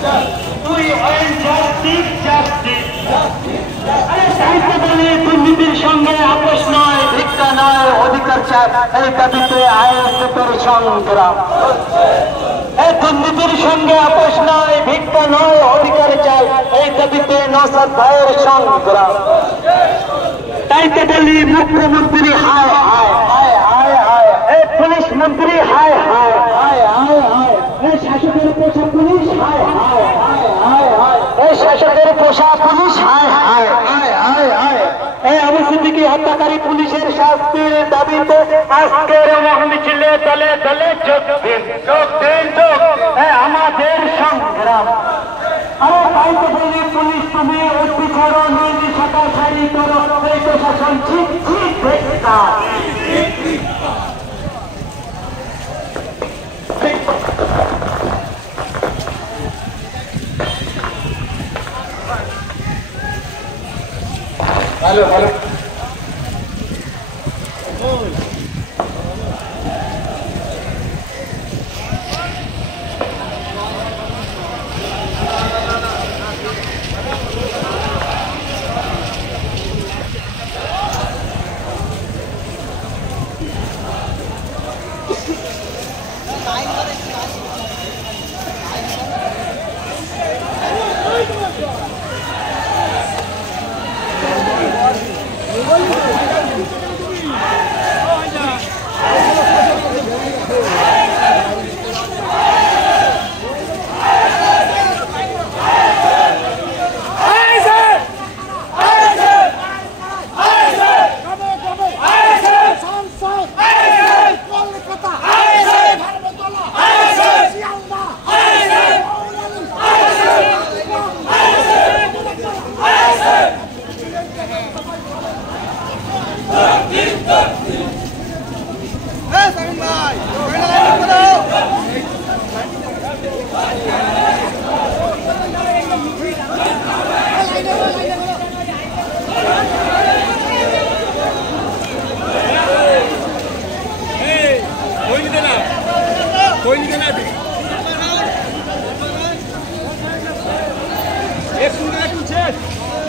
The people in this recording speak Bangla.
We want justice, justice. আরে সাহিত্য বলে দুর্নীতির সঙ্গে আপোষ নয়, ভিক্ষা নয়, অধিকার চাই, এই দাবিতে আইএসএফের সংগ্রাম। এই দুর্নীতির সঙ্গে আপোষ নয়, ভিক্ষা নয়, অধিকার চাই, এই দাবিতে নওশাদ ভাইয়ের সংগ্রাম। তাই তো বলি মুখ্যমন্ত্রী হায় হায় হায় হায় হায়, এই পুলিশ মন্ত্রী হায় হায় হায় হায় হায়, এই শাসকের পোষা পুলিশ হায় হায় হায় হায় হায়, এই শাসকের পোষা পুলিশ হায় হায় হায় হায় হায়, এই আবু সিদ্দিকী হত্যাকারী পুলিশের শাস্তির দাবিতে আজকের মহামিছিলে দলে দলে যোগ দিন, যোগ দিন, যোগ